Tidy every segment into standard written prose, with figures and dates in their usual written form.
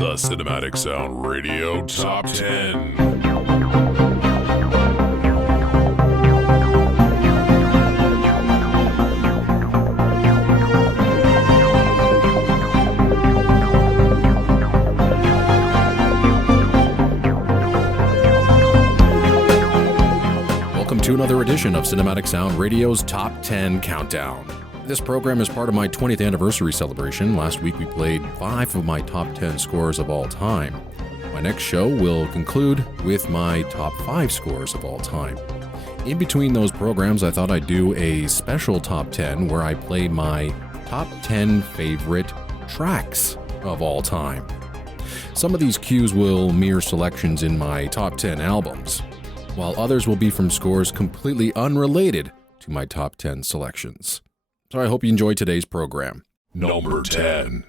The Cinematic Sound Radio Top 10. Welcome to another edition of Cinematic Sound Radio's Top 10 Countdown. This program is part of my 20th anniversary celebration. Last week we played 5 of my top 10 scores of all time. My next show will conclude with my top 5 scores of all time. In between those programs, I thought I'd do a special top 10 where I play my top 10 favorite tracks of all time. Some of these cues will mirror selections in my top 10 albums, while others will be from scores completely unrelated to my top 10 selections. So I hope you enjoy today's program. Number 10.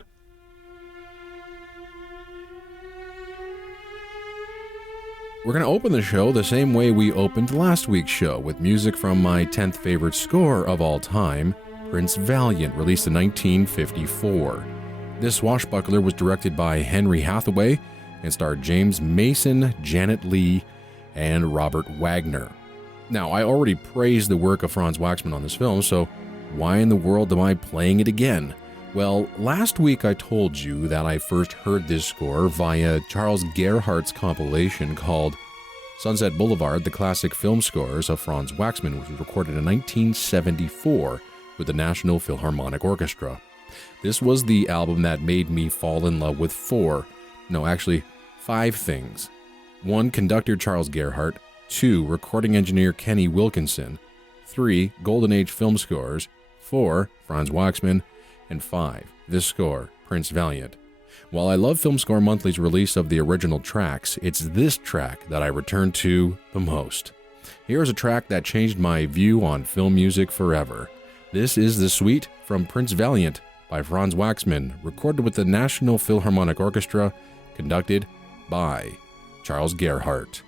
We're going to open the show the same way we opened last week's show, with music from my 10th favorite score of all time, Prince Valiant, released in 1954. This swashbuckler was directed by Henry Hathaway and starred James Mason, Janet Leigh, and Robert Wagner. Now, I already praised the work of Franz Waxman on this film, so why in the world am I playing it again? Well, last week I told you that I first heard this score via Charles Gerhardt's compilation called Sunset Boulevard, the Classic Film Scores of Franz Waxman, which was recorded in 1974 with the National Philharmonic Orchestra. This was the album that made me fall in love with 5 things. 1. Conductor Charles Gerhardt. 2. Recording engineer Kenny Wilkinson. 3. Golden Age film scores. 4. Franz Waxman. And 5. This score, Prince Valiant. While I love Film Score Monthly's release of the original tracks, it's this track that I return to the most. Here's a track that changed my view on film music forever. This is the suite from Prince Valiant by Franz Waxman, recorded with the National Philharmonic Orchestra, conducted by Charles Gerhardt.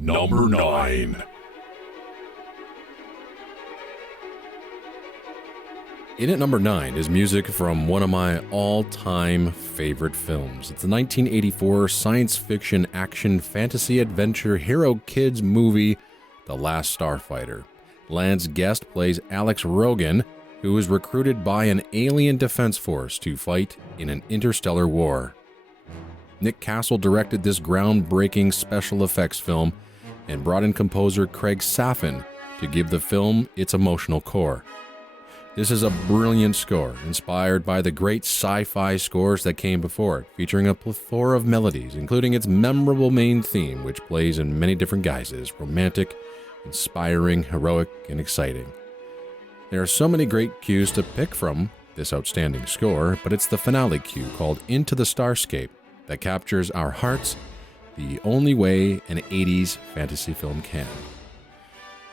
Number 9. In at number 9 is music from one of my all-time favorite films. It's the 1984 science fiction action fantasy adventure hero kids movie, The Last Starfighter. Lance Guest plays Alex Rogan, who is recruited by an alien defense force to fight in an interstellar war. Nick Castle directed this groundbreaking special effects film and brought in composer Craig Safin to give the film its emotional core. This is a brilliant score, inspired by the great sci-fi scores that came before it, featuring a plethora of melodies, including its memorable main theme, which plays in many different guises: romantic, inspiring, heroic, and exciting. There are so many great cues to pick from this outstanding score, but it's the finale cue called Into the Starscape that captures our hearts the only way an 80s fantasy film can.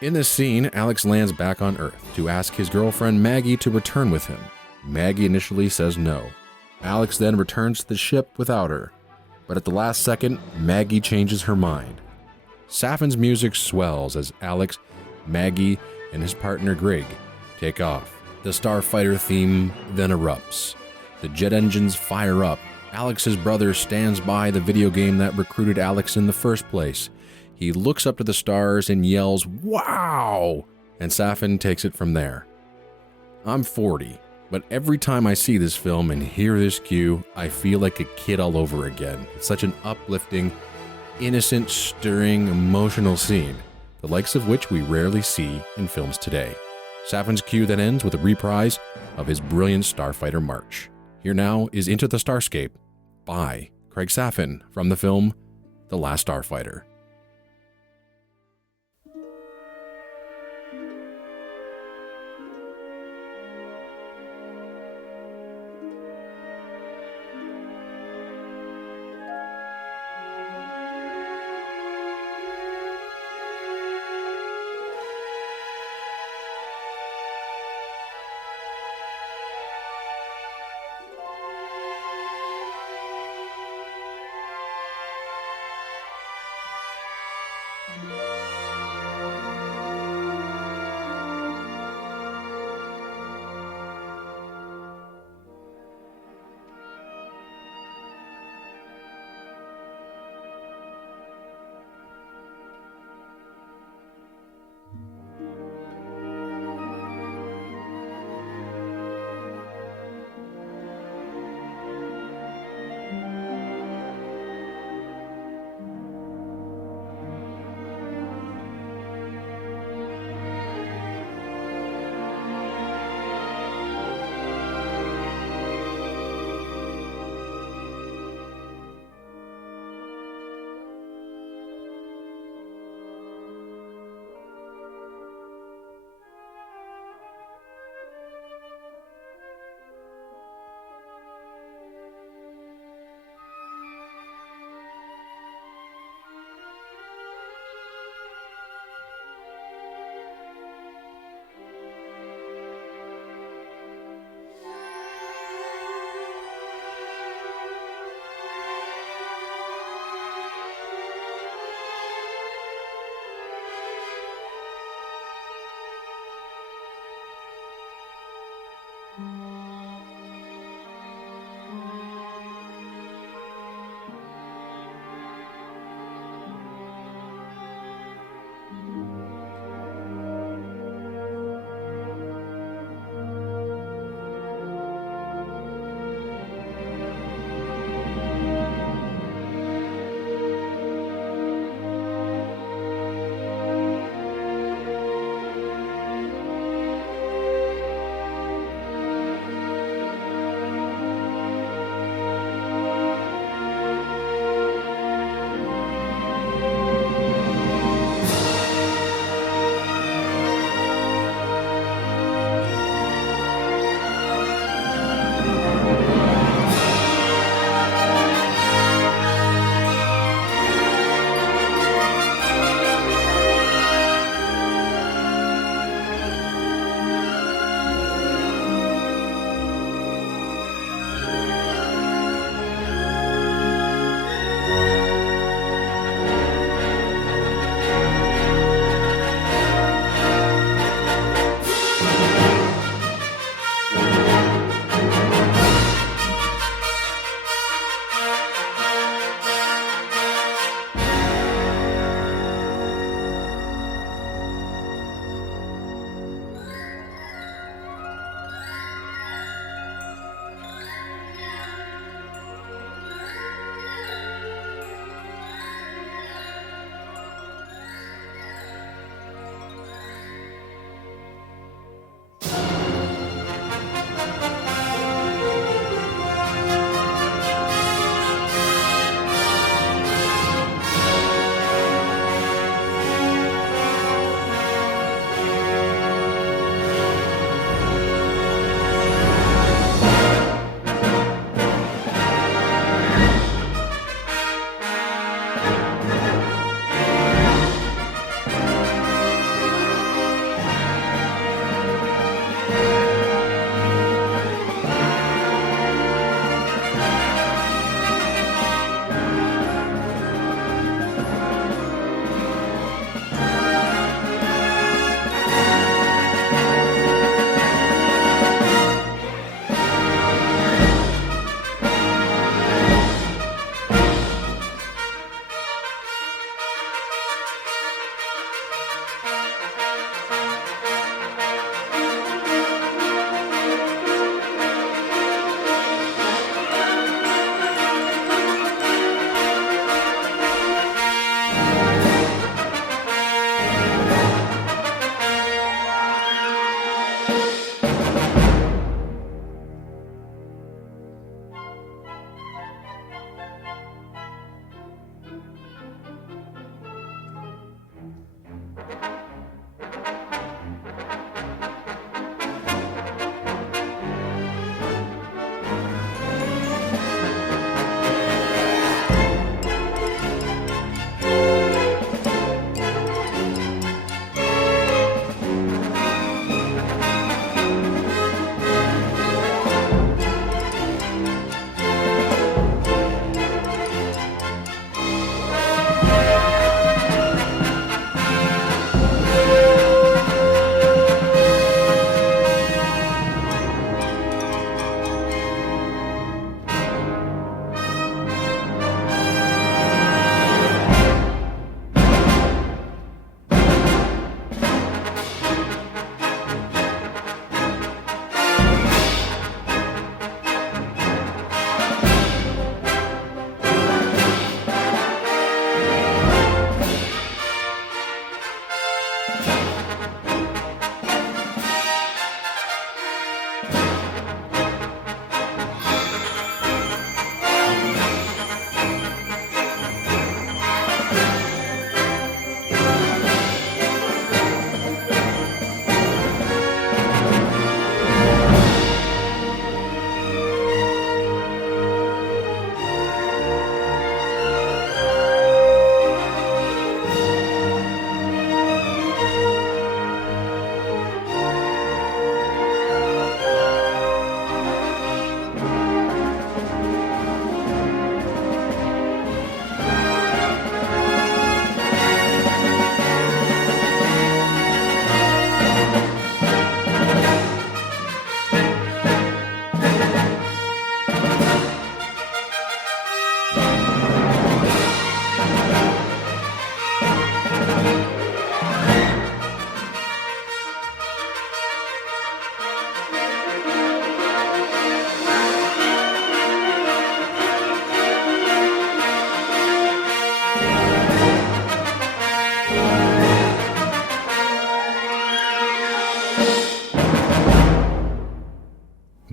In this scene, Alex lands back on Earth to ask his girlfriend Maggie to return with him. Maggie initially says no. Alex then returns to the ship without her, but at the last second, Maggie changes her mind. Saffin's music swells as Alex, Maggie, and his partner Greg take off. The Starfighter theme then erupts. The jet engines fire up. Alex's brother stands by the video game that recruited Alex in the first place. He looks up to the stars and yells, "Wow!" And Saffin takes it from there. I'm 40, but every time I see this film and hear this cue, I feel like a kid all over again. It's such an uplifting, innocent, stirring, emotional scene, the likes of which we rarely see in films today. Saffin's cue then ends with a reprise of his brilliant Starfighter march. Here now is Into the Starscape by Craig Saffin from the film The Last Starfighter.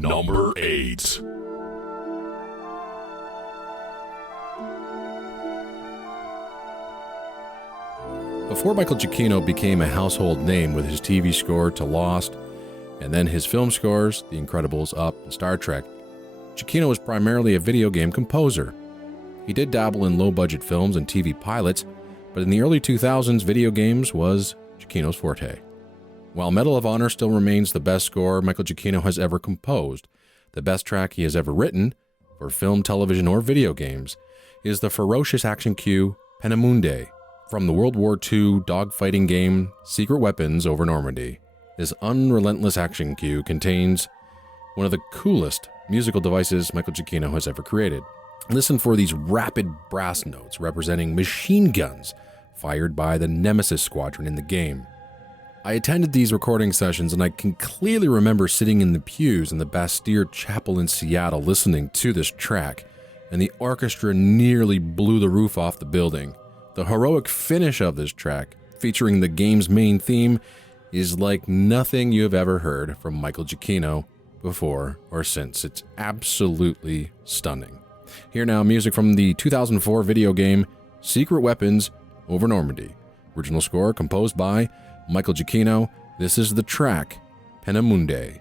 Number 8. Before Michael Giacchino became a household name with his TV score to Lost, and then his film scores, The Incredibles, Up, and Star Trek, Giacchino was primarily a video game composer. He did dabble in low-budget films and TV pilots, but in the early 2000s, video games was Giacchino's forte. While Medal of Honor still remains the best score Michael Giacchino has ever composed, the best track he has ever written, for film, television, or video games, is the ferocious action cue Peenemünde from the World War II dogfighting game Secret Weapons over Normandy. This unrelentless action cue contains one of the coolest musical devices Michael Giacchino has ever created. Listen for these rapid brass notes representing machine guns fired by the Nemesis Squadron in the game. I attended these recording sessions and I can clearly remember sitting in the pews in the Bastille Chapel in Seattle listening to this track, and the orchestra nearly blew the roof off the building. The heroic finish of this track, featuring the game's main theme, is like nothing you have ever heard from Michael Giacchino before or since. It's absolutely stunning. Here now, music from the 2004 video game Secret Weapons over Normandy. Original score composed by Michael Giacchino. This is the track Peenemünde.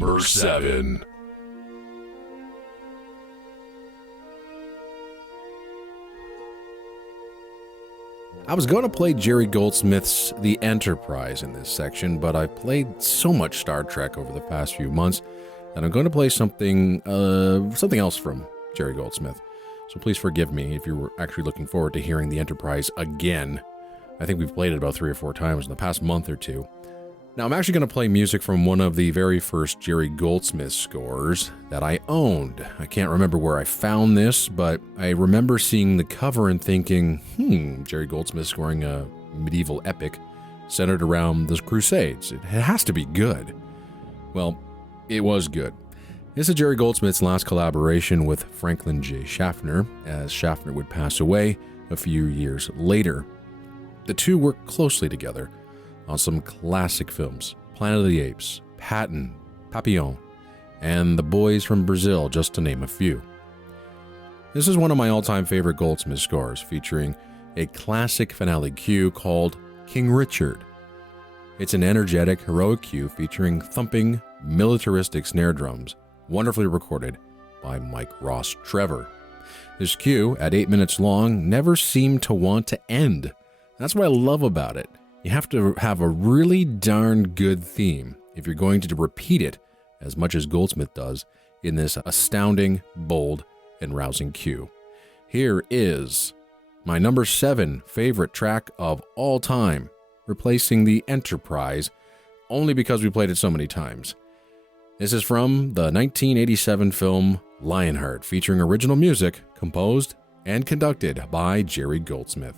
Number 7. I was going to play Jerry Goldsmith's The Enterprise in this section, but I've played so much Star Trek over the past few months that I'm going to play something else from Jerry Goldsmith. So please forgive me if you were actually looking forward to hearing The Enterprise again. I think we've played it about 3 or 4 times in the past month or two. Now, I'm actually going to play music from one of the very first Jerry Goldsmith scores that I owned. I can't remember where I found this, but I remember seeing the cover and thinking, Jerry Goldsmith scoring a medieval epic centered around the Crusades. It has to be good. Well, it was good. This is Jerry Goldsmith's last collaboration with Franklin J. Schaffner, as Schaffner would pass away a few years later. The two worked closely together on some classic films, Planet of the Apes, Patton, Papillon, and The Boys from Brazil, just to name a few. This is one of my all-time favorite Goldsmith scores, featuring a classic finale cue called King Richard. It's an energetic, heroic cue featuring thumping, militaristic snare drums, wonderfully recorded by Mike Ross Trevor. This cue, at 8 minutes long, never seemed to want to end. That's what I love about it. You have to have a really darn good theme if you're going to repeat it as much as Goldsmith does in this astounding, bold, and rousing cue. Here is my number 7 favorite track of all time, replacing The Enterprise only because we played it so many times. This is from the 1987 film Lionheart, featuring original music composed and conducted by Jerry Goldsmith.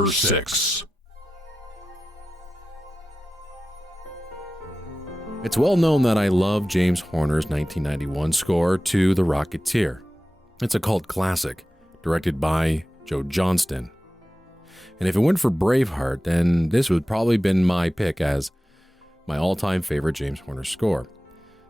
Number 6. It's well known that I love James Horner's 1991 score to The Rocketeer. It's a cult classic, directed by Joe Johnston. And if it weren't for Braveheart, then this would probably been my pick as my all-time favorite James Horner score.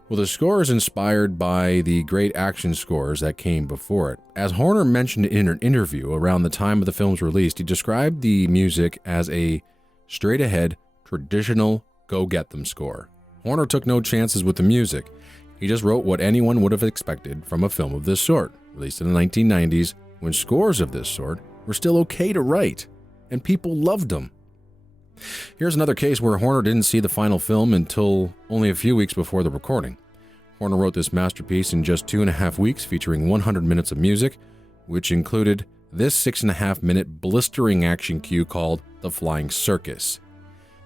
Well, the score is inspired by the great action scores that came before it. As Horner mentioned in an interview around the time of the film's release, he described the music as a straight-ahead, traditional go-get-them score. Horner took no chances with the music. He just wrote what anyone would have expected from a film of this sort, released in the 1990s, when scores of this sort were still okay to write, and people loved them. Here's another case where Horner didn't see the final film until only a few weeks before the recording. Horner wrote this masterpiece in just 2.5 weeks, featuring 100 minutes of music, which included this 6.5-minute blistering action cue called The Flying Circus.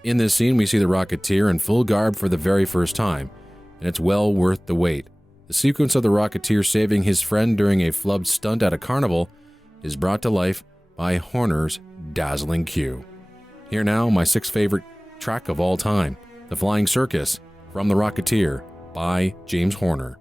In this scene, we see the Rocketeer in full garb for the very first time, and it's well worth the wait. The sequence of the Rocketeer saving his friend during a flubbed stunt at a carnival is brought to life by Horner's dazzling cue. Here now, my 6th favorite track of all time, The Flying Circus from The Rocketeer by James Horner.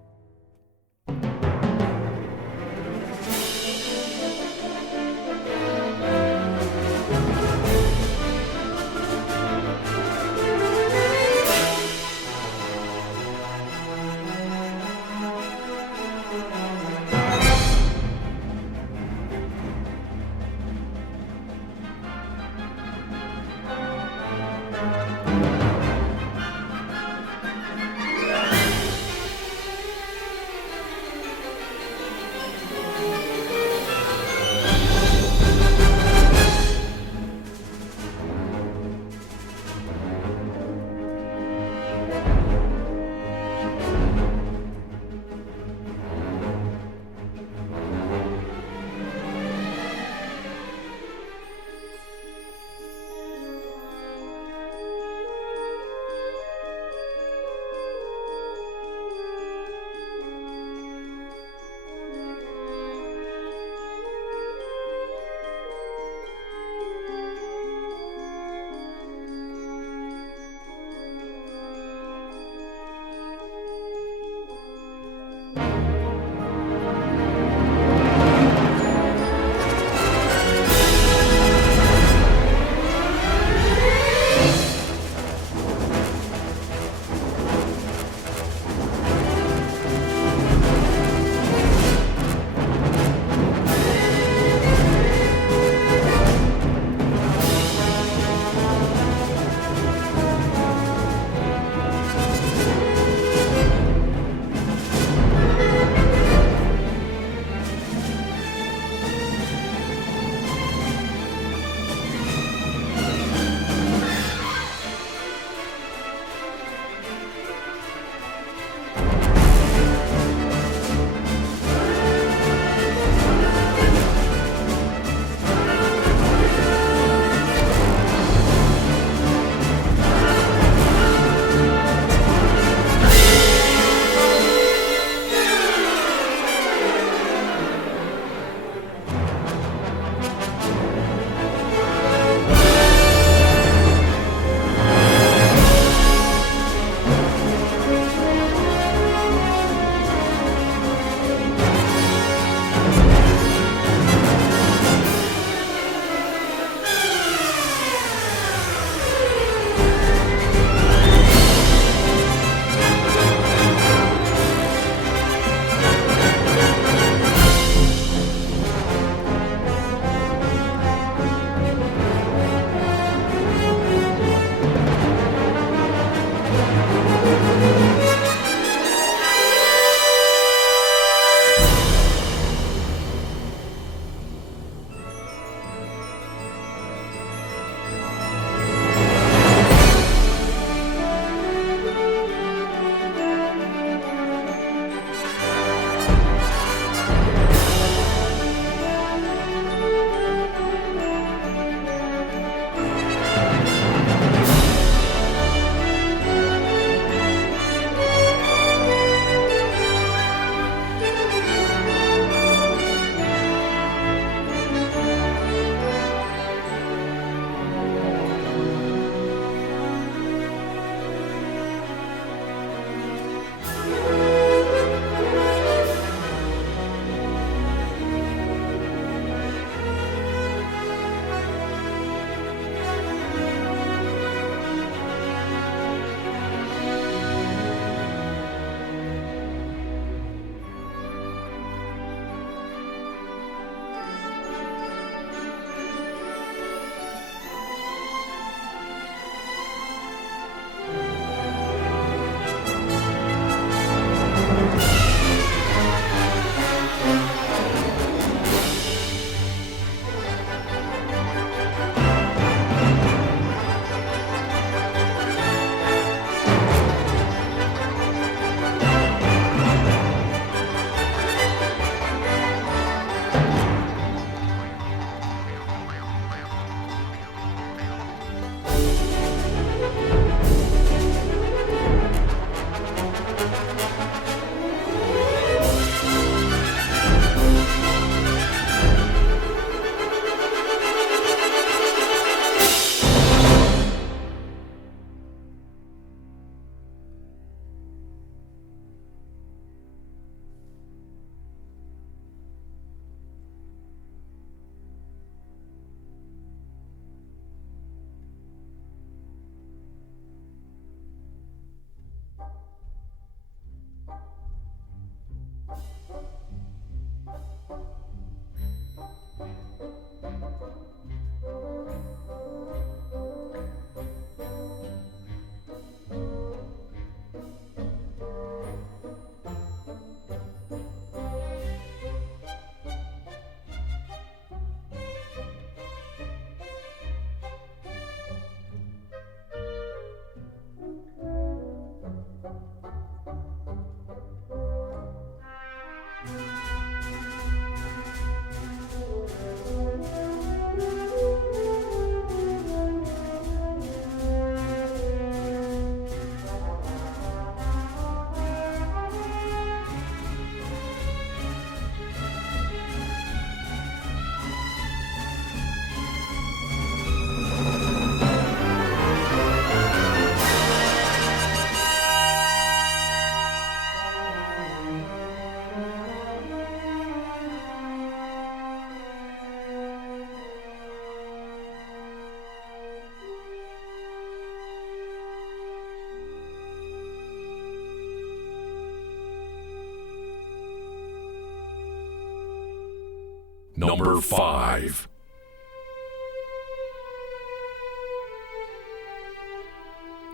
Number 5.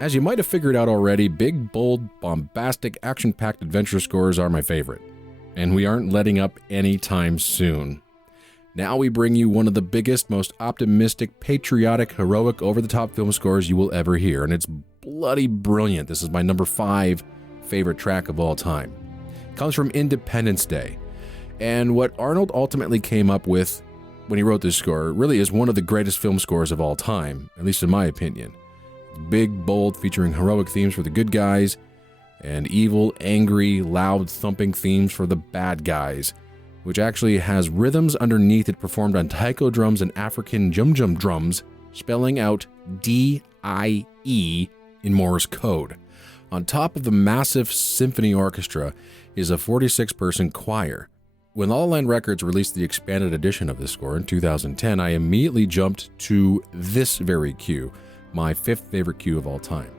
As you might have figured out already, big, bold, bombastic, action-packed adventure scores are my favorite. And we aren't letting up anytime soon. Now we bring you one of the biggest, most optimistic, patriotic, heroic, over-the-top film scores you will ever hear, and it's bloody brilliant. This is my number 5 favorite track of all time. It comes from Independence Day, and what Arnold ultimately came up with when he wrote this score really is one of the greatest film scores of all time, at least in my opinion. It's big, bold, featuring heroic themes for the good guys, and evil, angry, loud, thumping themes for the bad guys, which actually has rhythms underneath it performed on taiko drums and African jum-jum drums, spelling out D-I-E in Morse code. On top of the massive symphony orchestra is a 46-person choir. When La La Land Records released the expanded edition of this score in 2010, I immediately jumped to this very cue, my 5th favorite cue of all time.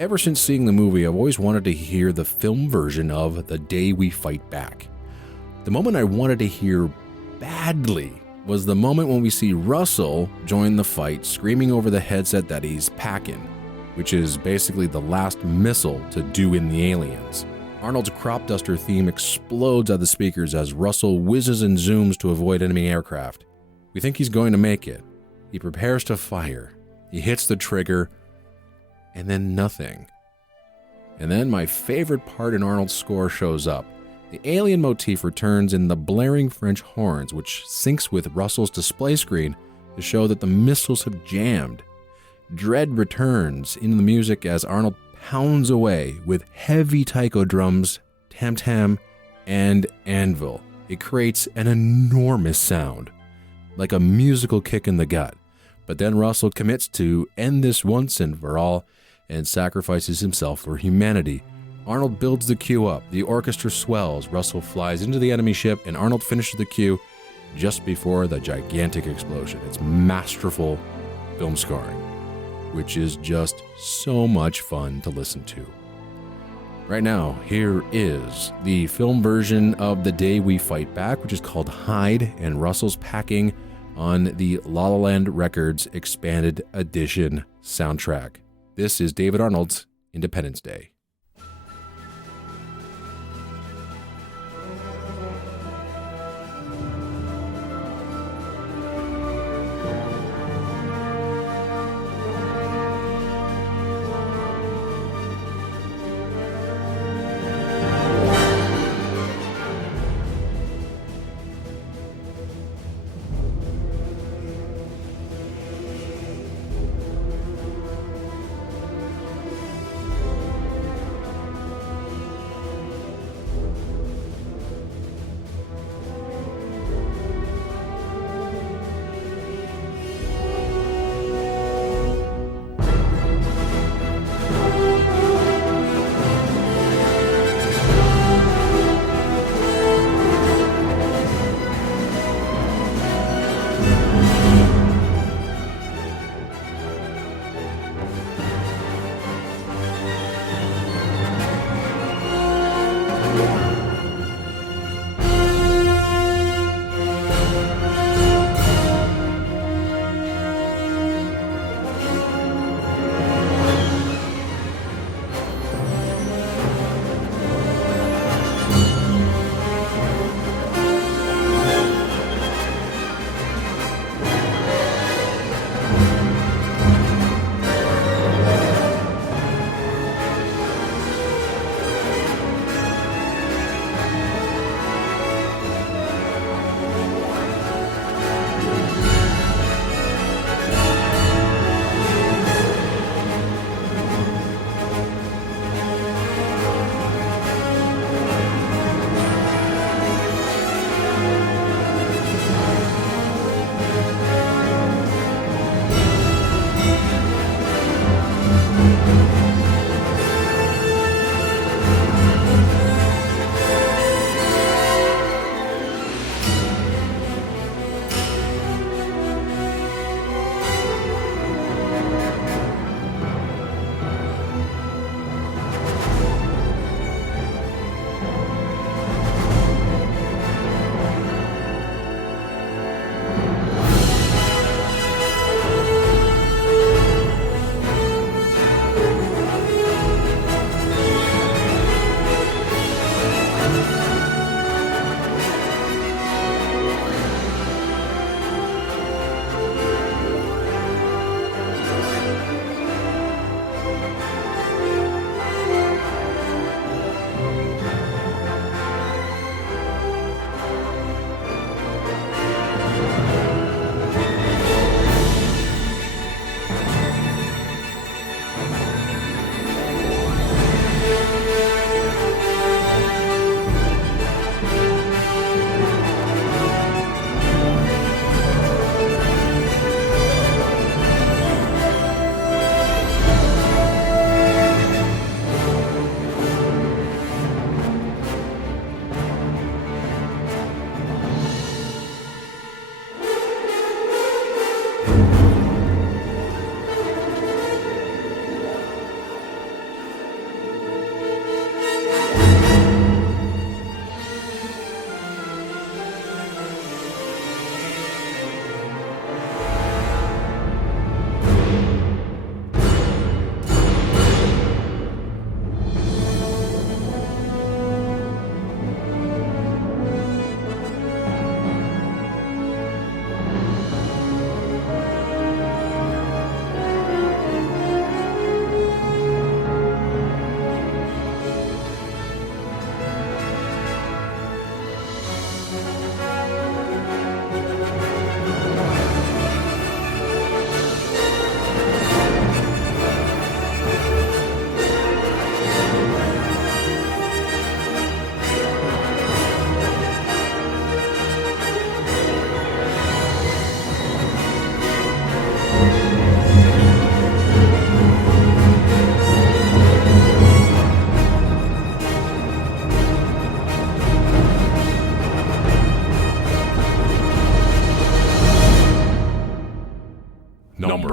Ever since seeing the movie, I've always wanted to hear the film version of The Day We Fight Back. The moment I wanted to hear badly was the moment when we see Russell join the fight, screaming over the headset that he's packing, which is basically the last missile to do in the aliens. Arnold's crop duster theme explodes out of the speakers as Russell whizzes and zooms to avoid enemy aircraft. We think he's going to make it. He prepares to fire. He hits the trigger, and then nothing. And then my favorite part in Arnold's score shows up. The alien motif returns in the blaring French horns, which syncs with Russell's display screen to show that the missiles have jammed. Dread returns into the music as Arnold pounds away with heavy taiko drums, tam-tam, and anvil. It creates an enormous sound, like a musical kick in the gut. But then Russell commits to end this once and for all and sacrifices himself for humanity. Arnold builds the cue up, the orchestra swells, Russell flies into the enemy ship, and Arnold finishes the cue just before the gigantic explosion. It's masterful film scoring, which is just so much fun to listen to. Right now, here is the film version of The Day We Fight Back, which is called Hide, and Russell's packing on the La La Land Records Expanded Edition soundtrack. This is David Arnold's Independence Day.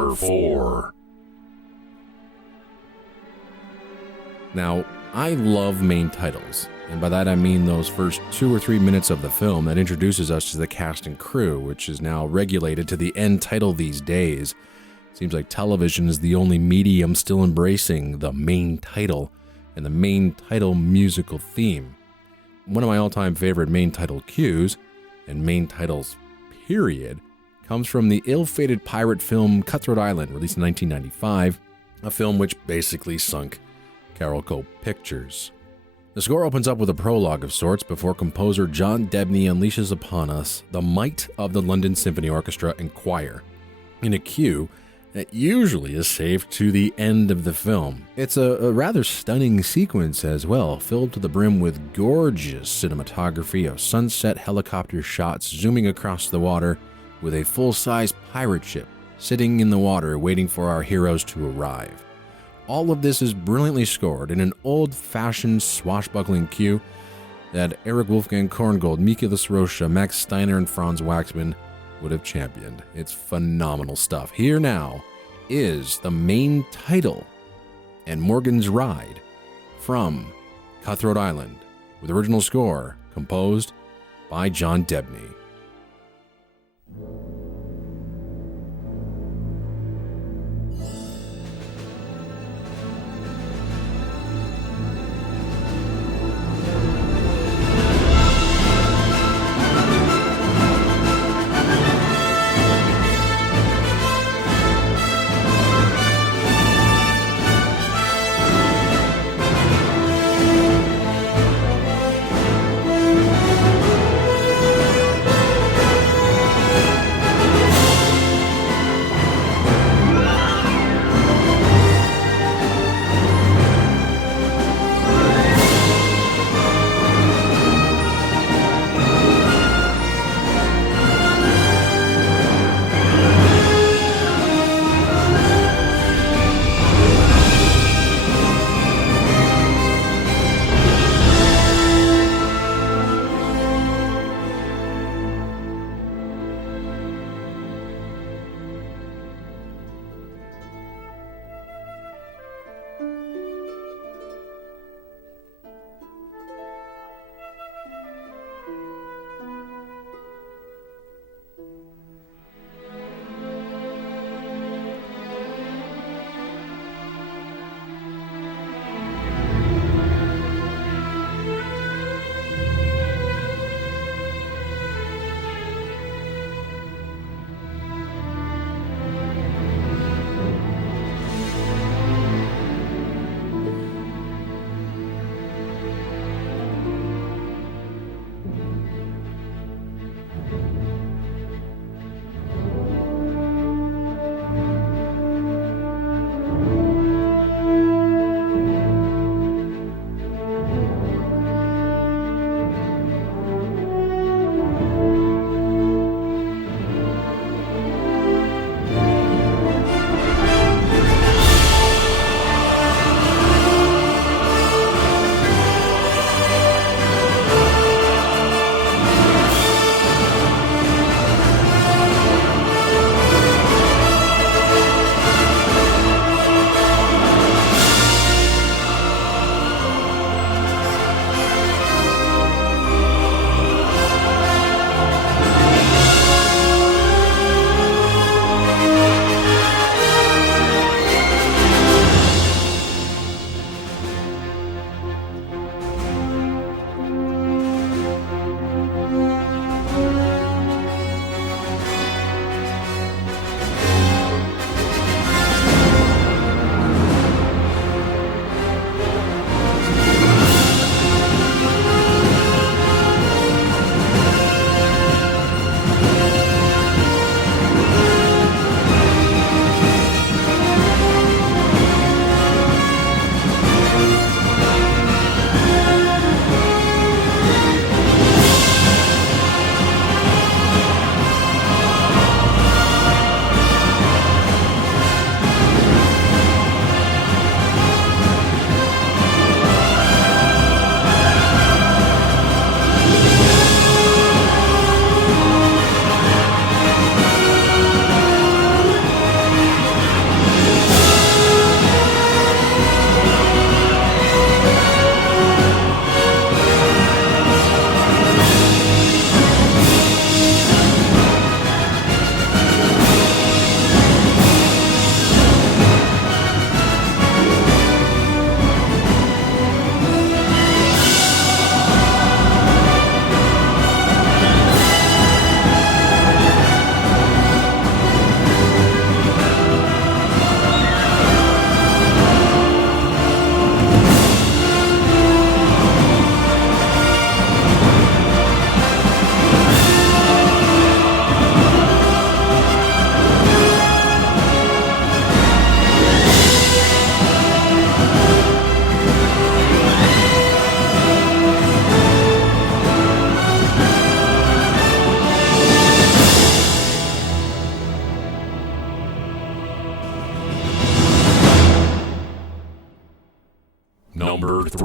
Number 4. Now, I love main titles, and by that I mean those first 2 or 3 minutes of the film that introduces us to the cast and crew, which is now regulated to the end title these days. Seems like television is the only medium still embracing the main title and the main title musical theme. One of my all-time favorite main title cues, and main titles period, comes from the ill-fated pirate film Cutthroat Island, released in 1995, a film which basically sunk Carolco Pictures. The score opens up with a prologue of sorts before composer John Debney unleashes upon us the might of the London Symphony Orchestra and choir, in a cue that usually is saved to the end of the film. It's a rather stunning sequence as well, filled to the brim with gorgeous cinematography of sunset helicopter shots zooming across the water with a full-size pirate ship sitting in the water waiting for our heroes to arrive. All of this is brilliantly scored in an old-fashioned swashbuckling cue that Erich Wolfgang Korngold, Mikhail Rocha, Max Steiner, and Franz Waxman would have championed. It's phenomenal stuff. Here now is the main title and Morgan's Ride from Cutthroat Island, with original score composed by John Debney.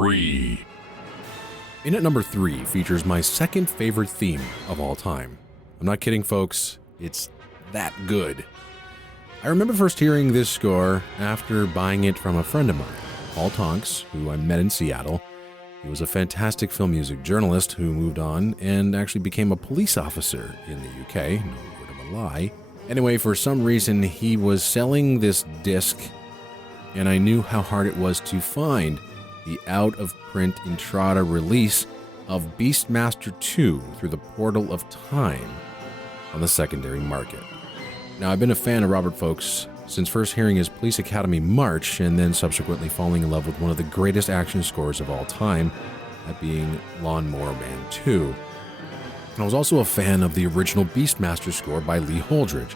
3. In at number 3 features my second favorite theme of all time. I'm not kidding, folks. It's that good. I remember first hearing this score after buying it from a friend of mine, Paul Tonks, who I met in Seattle. He was a fantastic film music journalist who moved on and actually became a police officer in the UK. No word of a lie. Anyway, for some reason, he was selling this disc, and I knew how hard it was to find the out-of-print Intrada release of Beastmaster 2 through the portal of time on the secondary market. Now, I've been a fan of Robert Folks since first hearing his Police Academy March and then subsequently falling in love with one of the greatest action scores of all time, that being Lawnmower Man 2. I was also a fan of the original Beastmaster score by Lee Holdridge,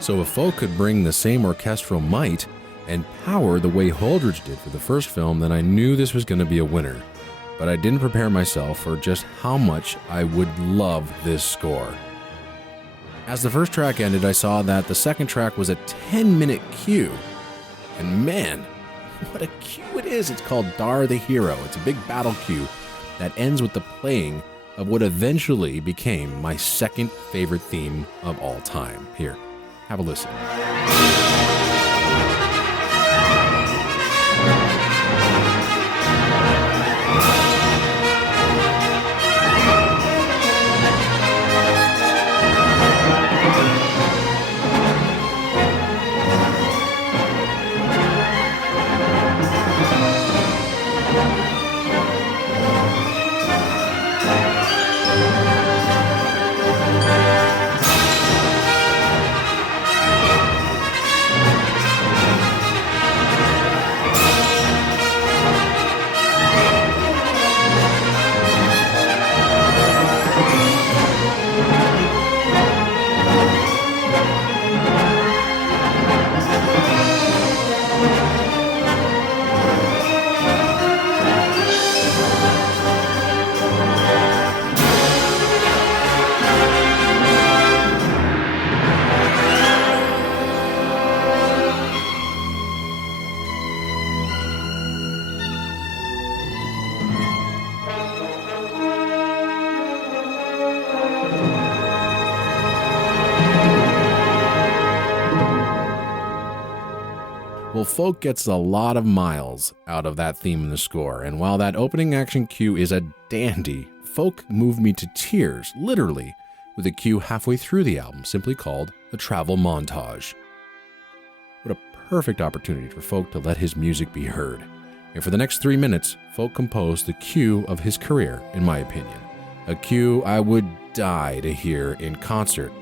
so if Folk could bring the same orchestral might and power the way Holdridge did for the first film, then I knew this was going to be a winner. But I didn't prepare myself for just how much I would love this score. As the first track ended, I saw that the second track was a 10-minute cue. And man, what a cue it is. It's called Dar the Hero. It's a big battle cue that ends with the playing of what eventually became my second favorite theme of all time. Here, have a listen. Well, Folk gets a lot of miles out of that theme in the score, and while that opening action cue is a dandy, Folk moved me to tears, literally, with a cue halfway through the album, simply called The Travel Montage. What a perfect opportunity for Folk to let his music be heard. And for the next 3 minutes, Folk composed the cue of his career, in my opinion. A cue I would die to hear in concert.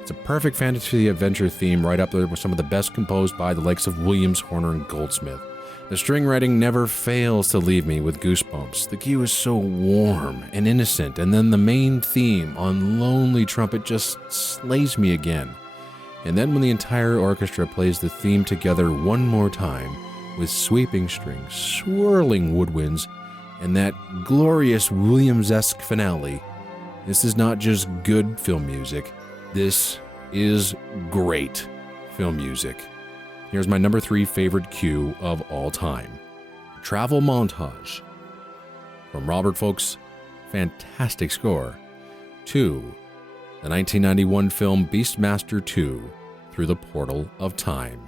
It's a perfect fantasy adventure theme right up there with some of the best composed by the likes of Williams, Horner, and Goldsmith. The string writing never fails to leave me with goosebumps. The cue is so warm and innocent, and then the main theme on lonely trumpet just slays me again. And then when the entire orchestra plays the theme together one more time, with sweeping strings, swirling woodwinds, and that glorious Williams-esque finale, this is not just good film music. This is great film music. Here's my number 3 favorite cue of all time. Travel Montage. From Robert Folks' fantastic score to the 1991 film Beastmaster 2, Through the Portal of Time.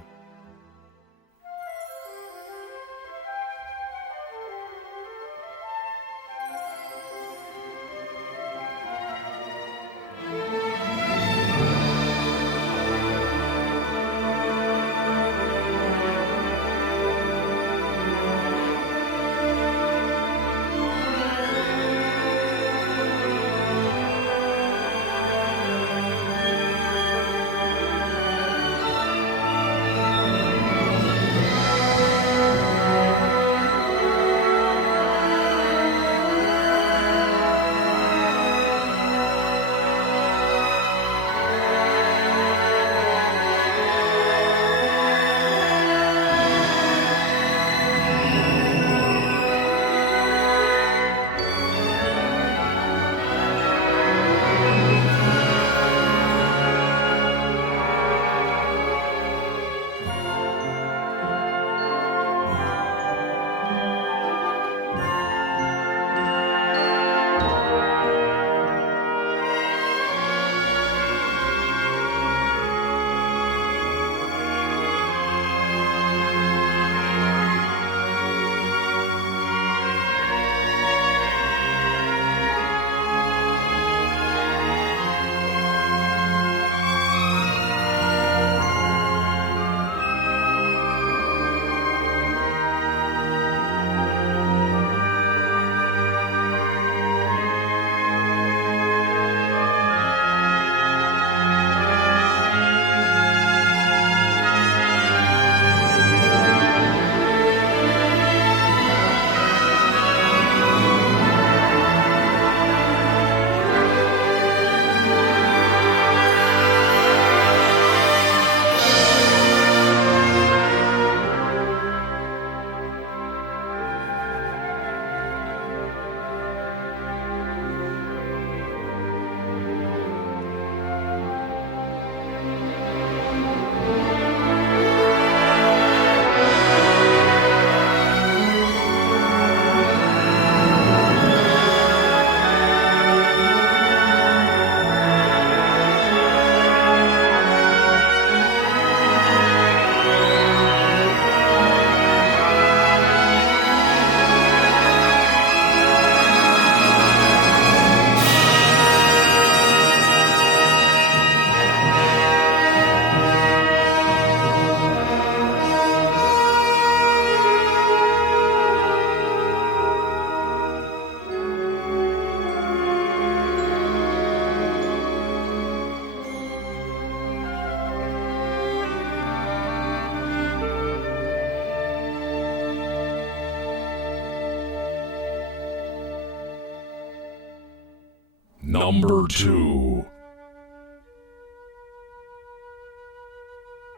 Number 2.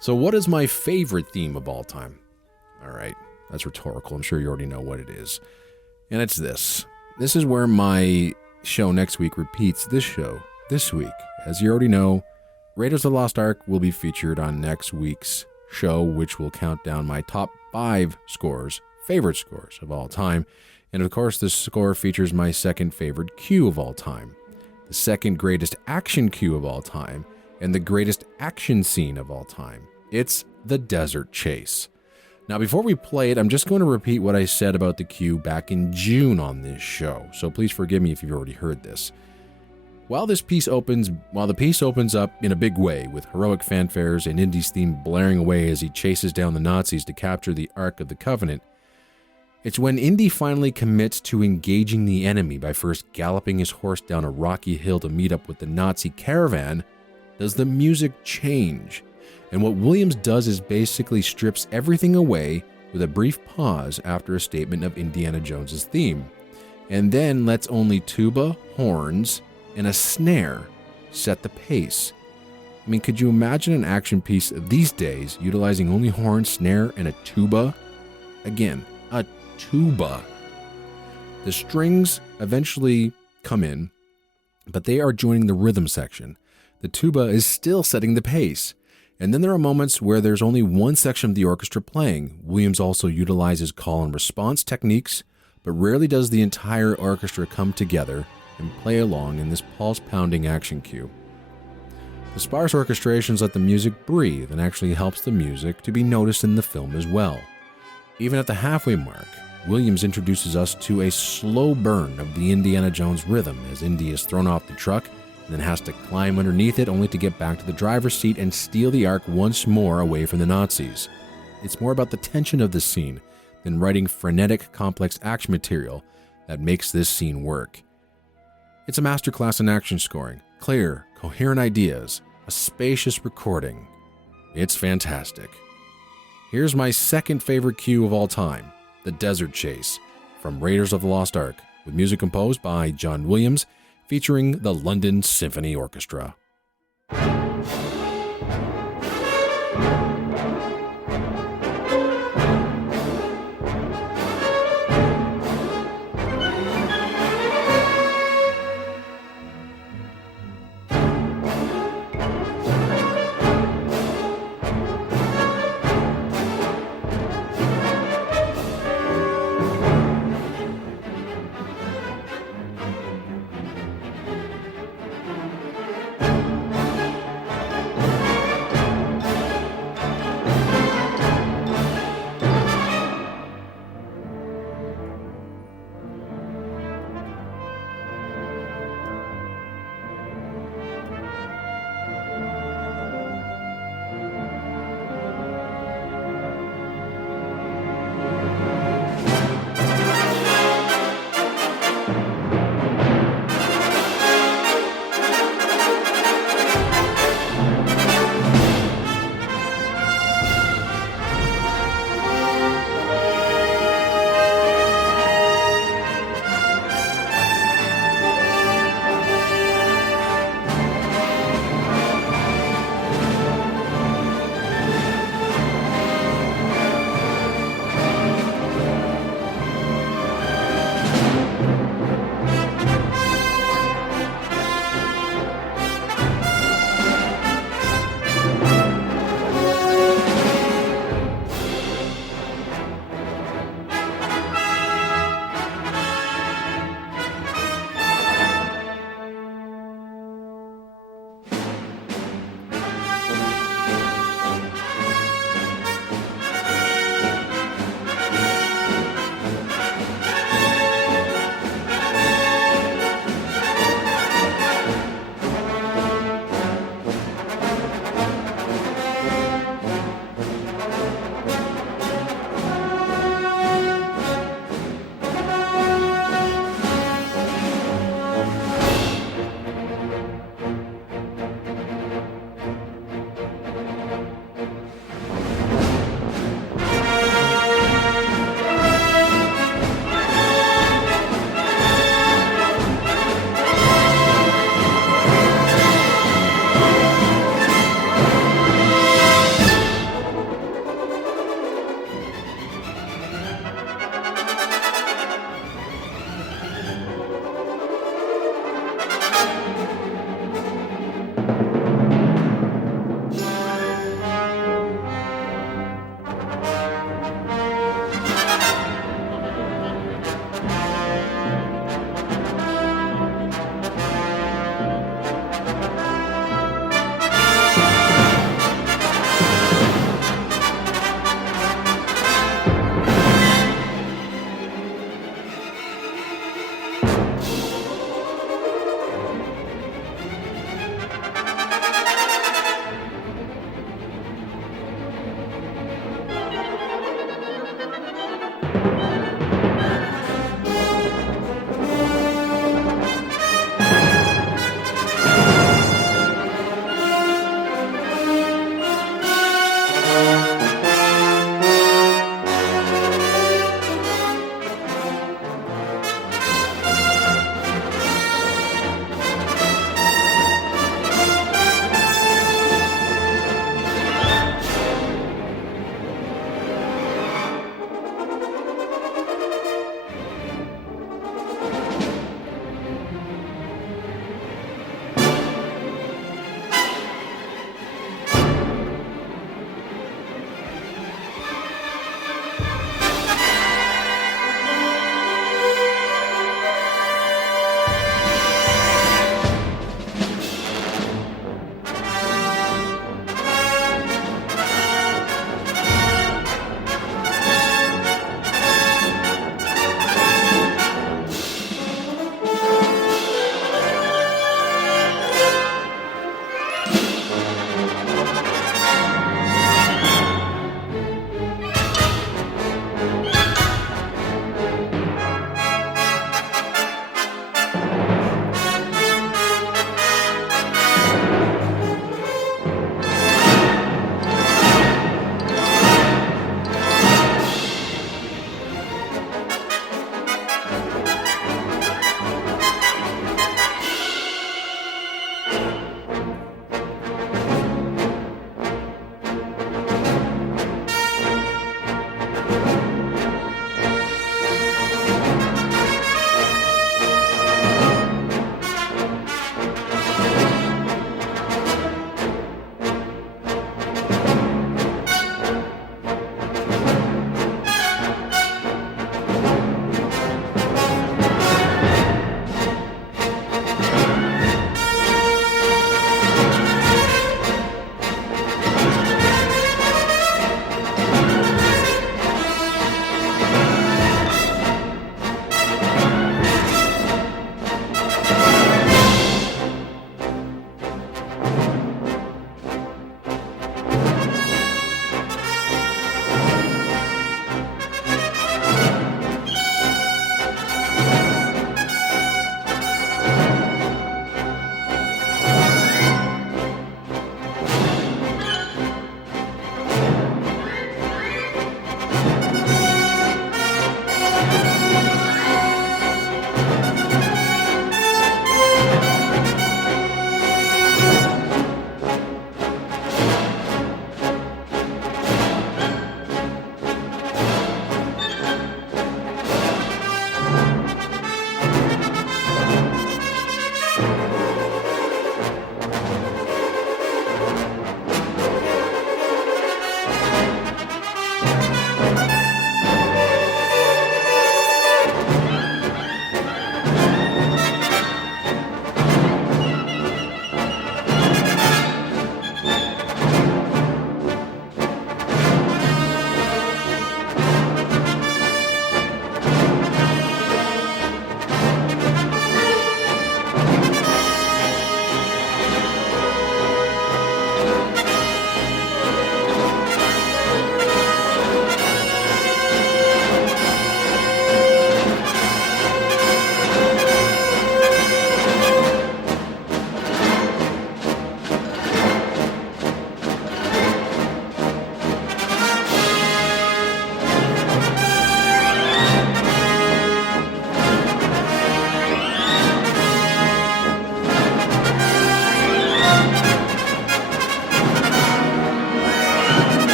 So what is my favorite theme of all time? All right, that's rhetorical. I'm sure you already know what it is. And it's this. This is where my show next week repeats this show this week. As you already know, Raiders of the Lost Ark will be featured on next week's show, which will count down my top 5 favorite scores of all time. And of course, this score features my second favorite cue of all time, the second greatest action cue of all time, and the greatest action scene of all time. It's the Desert Chase. Now, before we play it, I'm just going to repeat what I said about the cue back in June on this show, so please forgive me if you've already heard this. While the piece opens up in a big way, with heroic fanfares and Indy's theme blaring away as he chases down the Nazis to capture the Ark of the Covenant, it's when Indy finally commits to engaging the enemy by first galloping his horse down a rocky hill to meet up with the Nazi caravan, does the music change. And what Williams does is basically strips everything away with a brief pause after a statement of Indiana Jones's theme, and then lets only tuba, horns, and a snare set the pace. I mean, could you imagine an action piece these days utilizing only horn, snare, and a tuba? Again, a tuba. The strings eventually come in, but they are joining the rhythm section. The tuba is still setting the pace. And then there are moments where there's only one section of the orchestra playing. Williams also utilizes call and response techniques, but rarely does the entire orchestra come together and play along in this pulse-pounding action cue. The sparse orchestrations let the music breathe and actually helps the music to be noticed in the film as well. Even at the halfway mark, Williams introduces us to a slow burn of the Indiana Jones rhythm as Indy is thrown off the truck and then has to climb underneath it only to get back to the driver's seat and steal the Ark once more away from the Nazis. It's more about the tension of the scene than writing frenetic, complex action material that makes this scene work. It's a masterclass in action scoring, clear, coherent ideas, a spacious recording. It's fantastic. Here's my second favorite cue of all time, the Desert Chase, from Raiders of the Lost Ark, with music composed by John Williams, featuring the London Symphony Orchestra.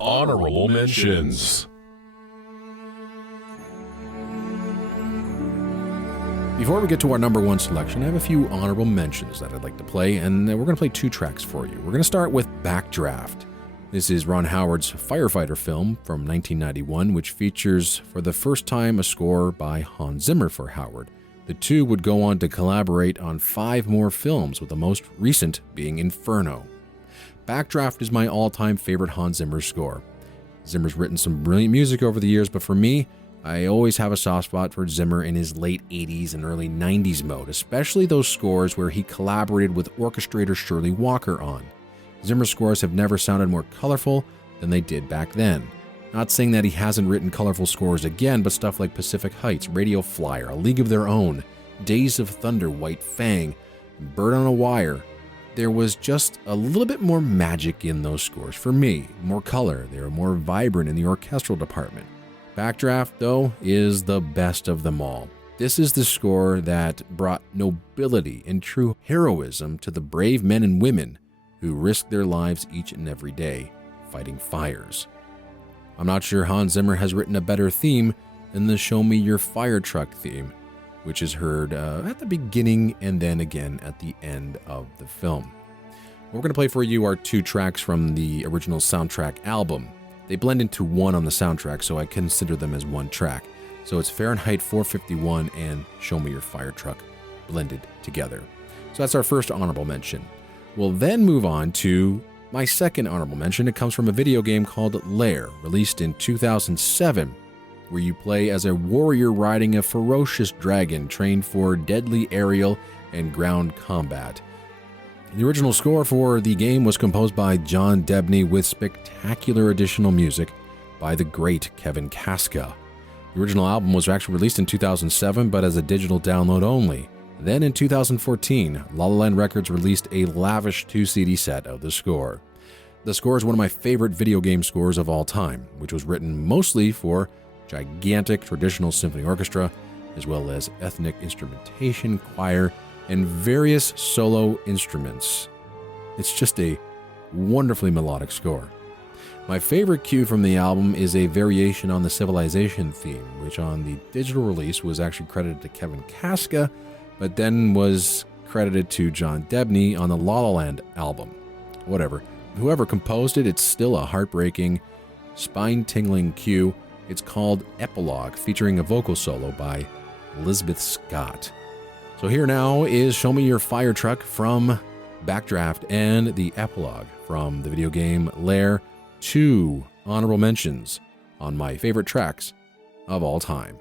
Honorable Mentions. Before we get to our number one selection, I have a few honorable mentions that I'd like to play, and we're going to play two tracks for you. We're going to start with Backdraft. This is Ron Howard's firefighter film from 1991, which features for the first time a score by Hans Zimmer for Howard. The two would go on to collaborate on 5 more films, with the most recent being Inferno. Backdraft is my all-time favorite Hans Zimmer score. Zimmer's written some brilliant music over the years, but for me, I always have a soft spot for Zimmer in his late 80s and early 90s mode, especially those scores where he collaborated with orchestrator Shirley Walker on. Zimmer's scores have never sounded more colorful than they did back then. Not saying that he hasn't written colorful scores again, but stuff like Pacific Heights, Radio Flyer, A League of Their Own, Days of Thunder, White Fang, Bird on a Wire. There was just a little bit more magic in those scores for me, more color. They were more vibrant in the orchestral department. Backdraft, though, is the best of them all. This is the score that brought nobility and true heroism to the brave men and women who risk their lives each and every day fighting fires. I'm not sure Hans Zimmer has written a better theme than the Show Me Your Fire Truck theme, which is heard at the beginning and then again at the end of the film. We're going to play for you our 2 tracks from the original soundtrack album. They blend into one on the soundtrack, so I consider them as one track. So it's Fahrenheit 451 and Show Me Your Fire Truck blended together. So that's our first honorable mention. We'll then move on to my second honorable mention. It comes from a video game called Lair, released in 2007, where you play as a warrior riding a ferocious dragon trained for deadly aerial and ground combat. The original score for the game was composed by John Debney with spectacular additional music by the great Kevin Kaska. The original album was actually released in 2007, but as a digital download only. Then in 2014, La La Land Records released a lavish 2-CD set of the score. The score is one of my favorite video game scores of all time, which was written mostly for gigantic traditional symphony orchestra, as well as ethnic instrumentation, choir, and various solo instruments. It's just a wonderfully melodic score. My favorite cue from the album is a variation on the Civilization theme, which on the digital release was actually credited to Kevin Kaska, but then was credited to John Debney on the La La Land album. Whatever. Whoever composed it, it's still a heartbreaking, spine-tingling cue. It's called Epilogue, featuring a vocal solo by Elizabeth Scott. So here now is Show Me Your Fire Truck from Backdraft and the Epilogue from the video game Lair. 2 honorable mentions on my favorite tracks of all time.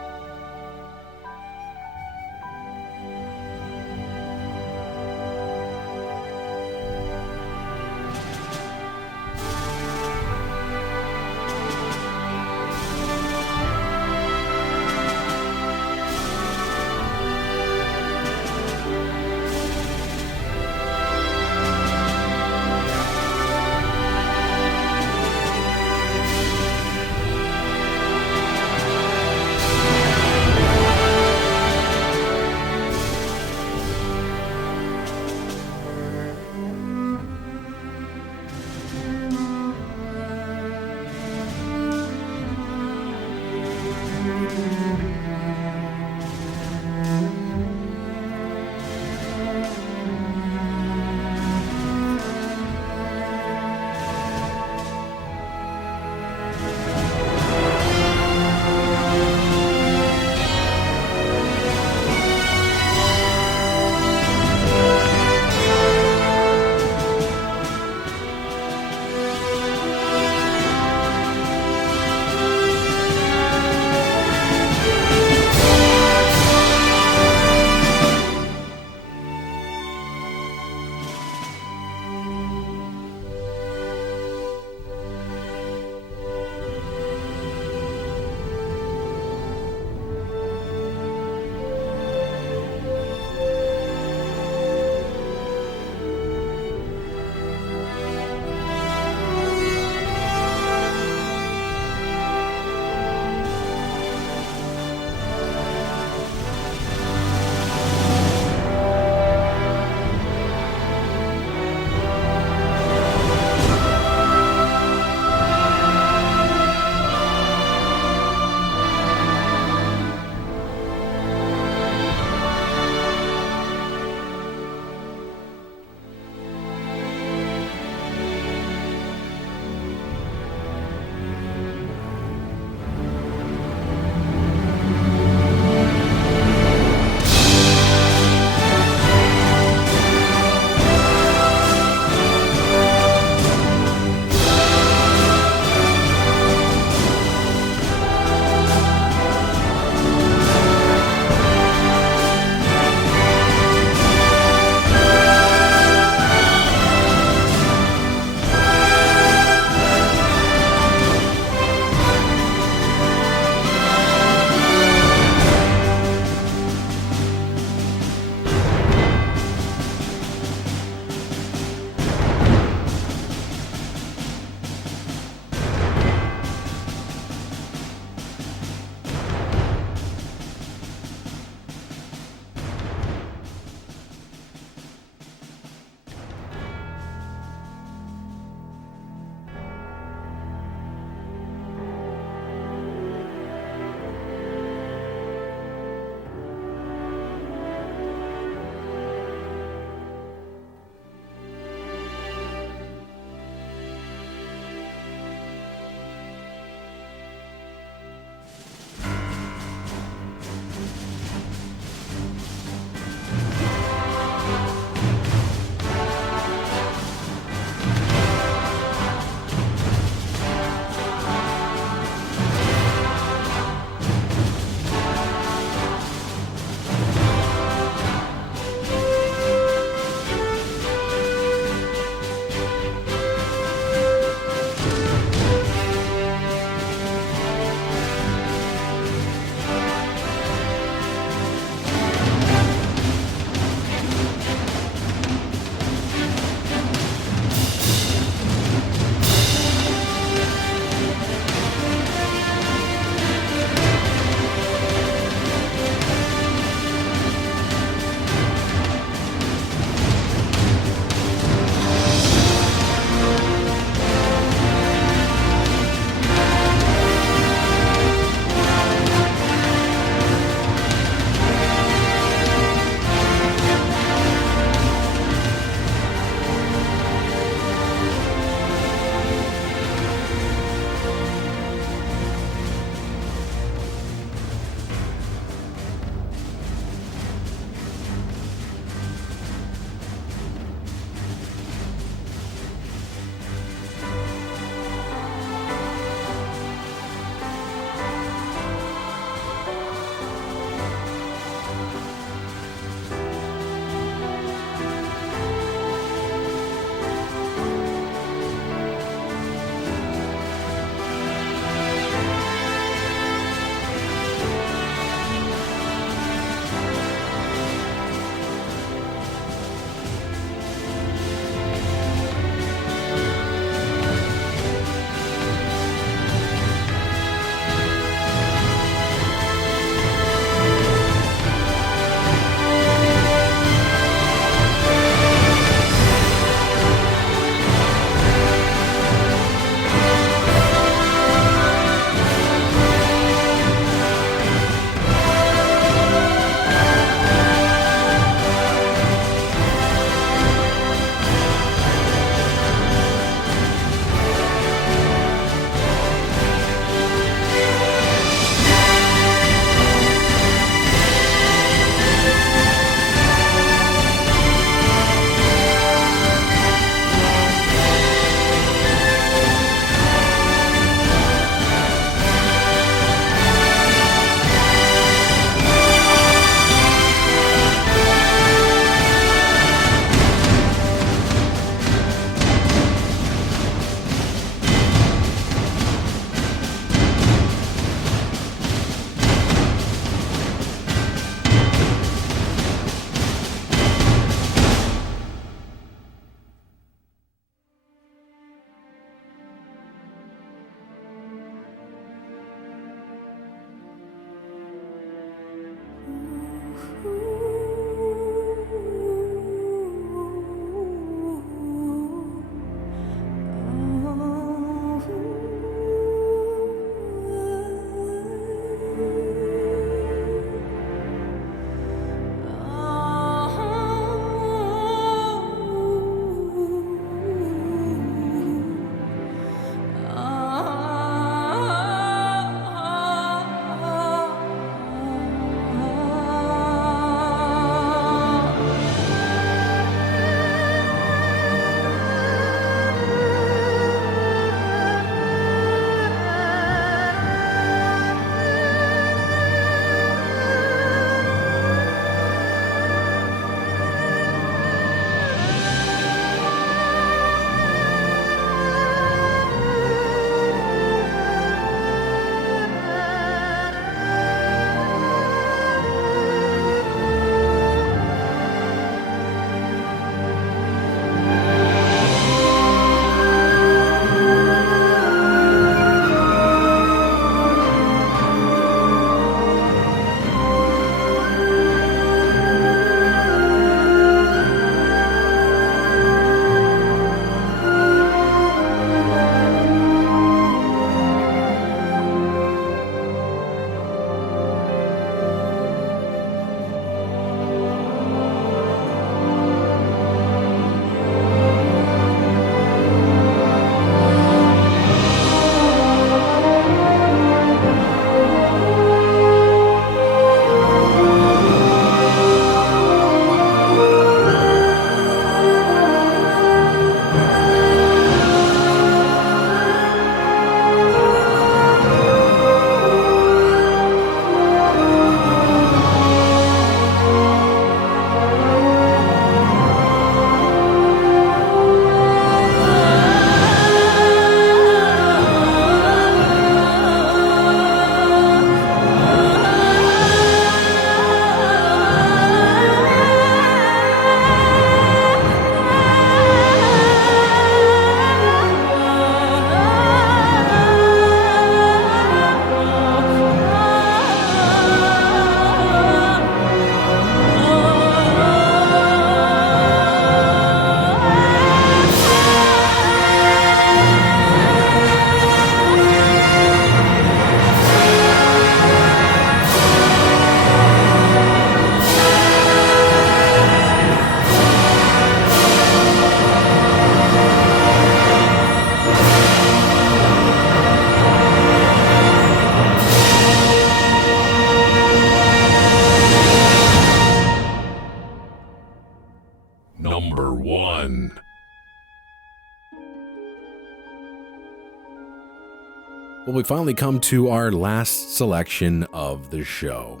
Well, we finally come to our last selection of the show.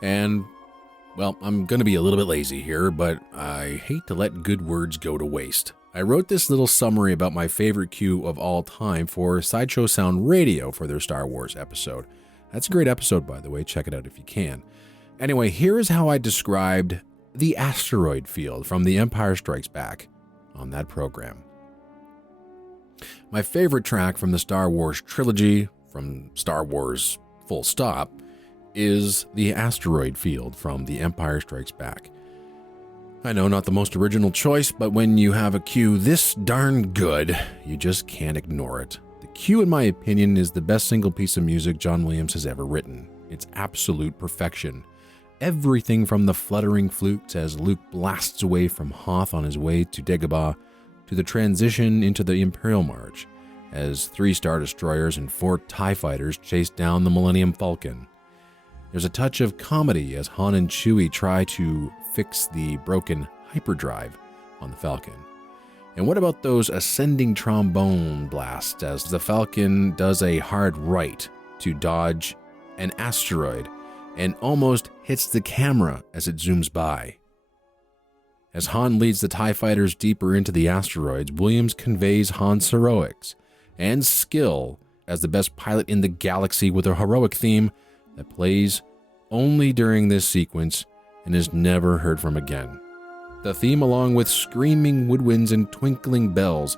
And, well, I'm going to be a little bit lazy here, but I hate to let good words go to waste. I wrote this little summary about my favorite cue of all time for Sideshow Sound Radio for their Star Wars episode. That's a great episode, by the way. Check it out if you can. Anyway, here is how I described the asteroid field from The Empire Strikes Back on that program. My favorite track from the Star Wars trilogy, from Star Wars full stop, is the asteroid field from The Empire Strikes Back. I know, not the most original choice, but when you have a cue this darn good, you just can't ignore it. The cue, in my opinion, is the best single piece of music John Williams has ever written. It's absolute perfection. Everything from the fluttering flutes as Luke blasts away from Hoth on his way to Dagobah, to the transition into the Imperial March, as 3 Star Destroyers and 4 TIE Fighters chase down the Millennium Falcon. There's a touch of comedy as Han and Chewie try to fix the broken hyperdrive on the Falcon. And what about those ascending trombone blasts as the Falcon does a hard right to dodge an asteroid and almost hits the camera as it zooms by? As Han leads the TIE Fighters deeper into the asteroids, Williams conveys Han's heroics and skill as the best pilot in the galaxy with a heroic theme that plays only during this sequence and is never heard from again. The theme, along with screaming woodwinds and twinkling bells,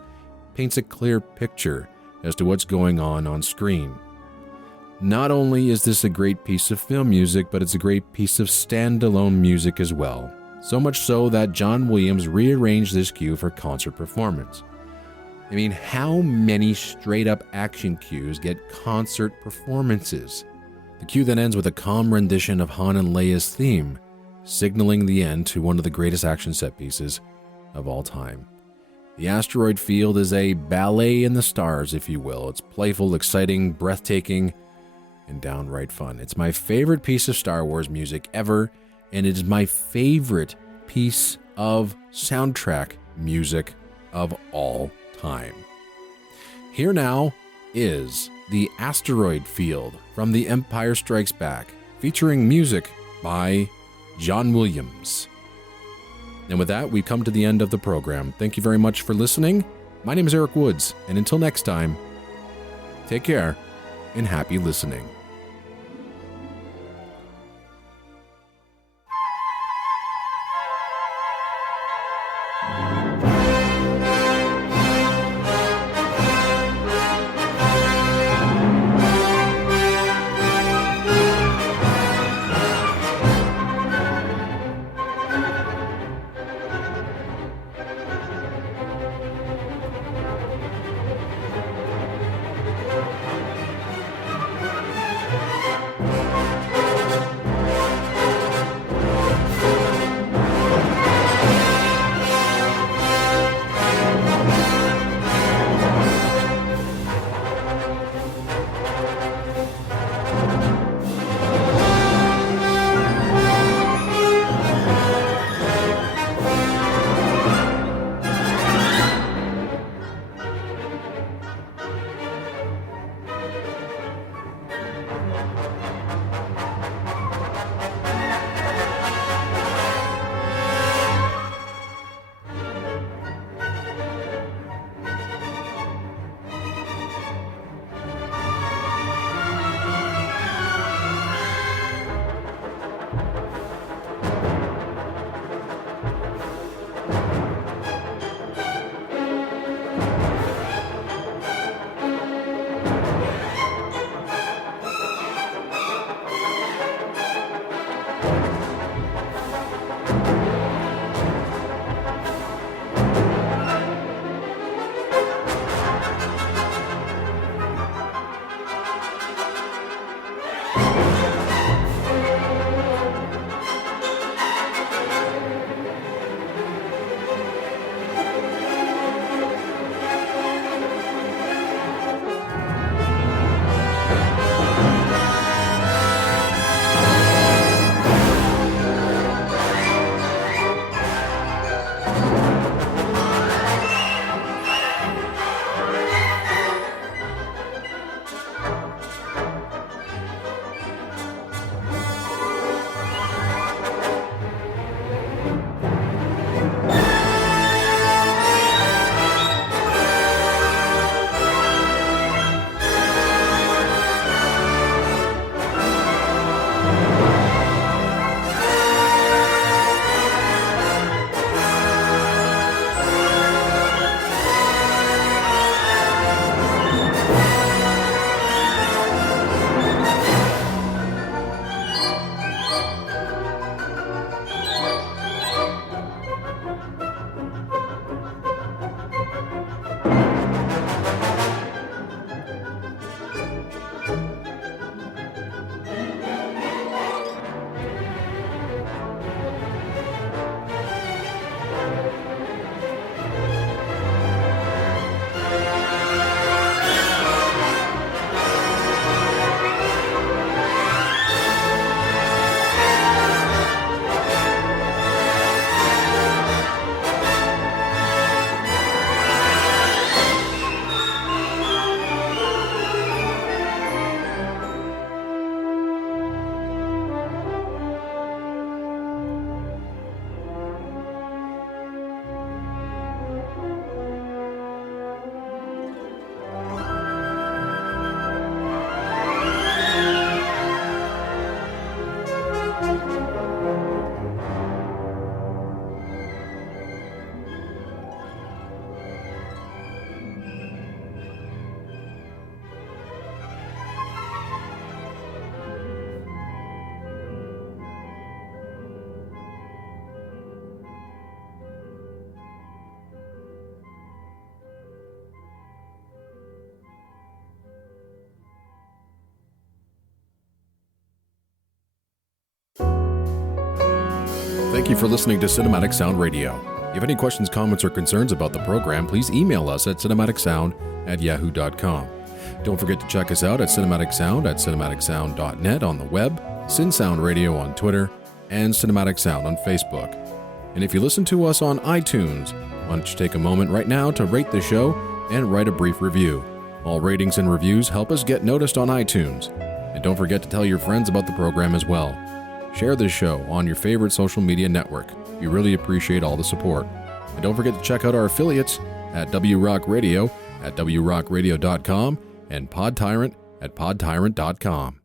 paints a clear picture as to what's going on screen. Not only is this a great piece of film music, but it's a great piece of standalone music as well. So much so that John Williams rearranged this cue for concert performance. I mean, how many straight-up action cues get concert performances? The cue then ends with a calm rendition of Han and Leia's theme, signaling the end to one of the greatest action set pieces of all time. The asteroid field is a ballet in the stars, if you will. It's playful, exciting, breathtaking, and downright fun. It's my favorite piece of Star Wars music ever, and it is my favorite piece of soundtrack music of all time. Here now is the asteroid field from The Empire Strikes Back, featuring music by John Williams. And with that, we come to the end of the program. Thank you very much for listening. My name is Eric Woods, and until next time, take care and happy listening. Thank you for listening to Cinematic Sound Radio. If you have any questions, comments, or concerns about the program, please email us at cinematicsound@yahoo.com. Don't forget to check us out at Cinematic Sound at cinematicsound.net on the web, Cinsound Radio on Twitter, and Cinematic Sound on Facebook. And if you listen to us on iTunes, why don't you take a moment right now to rate the show and write a brief review. All ratings and reviews help us get noticed on iTunes. And don't forget to tell your friends about the program as well. Share this show on your favorite social media network. We really appreciate all the support. And don't forget to check out our affiliates at WROCK Radio at WROCKRadio.com and Podtyrant at Podtyrant.com.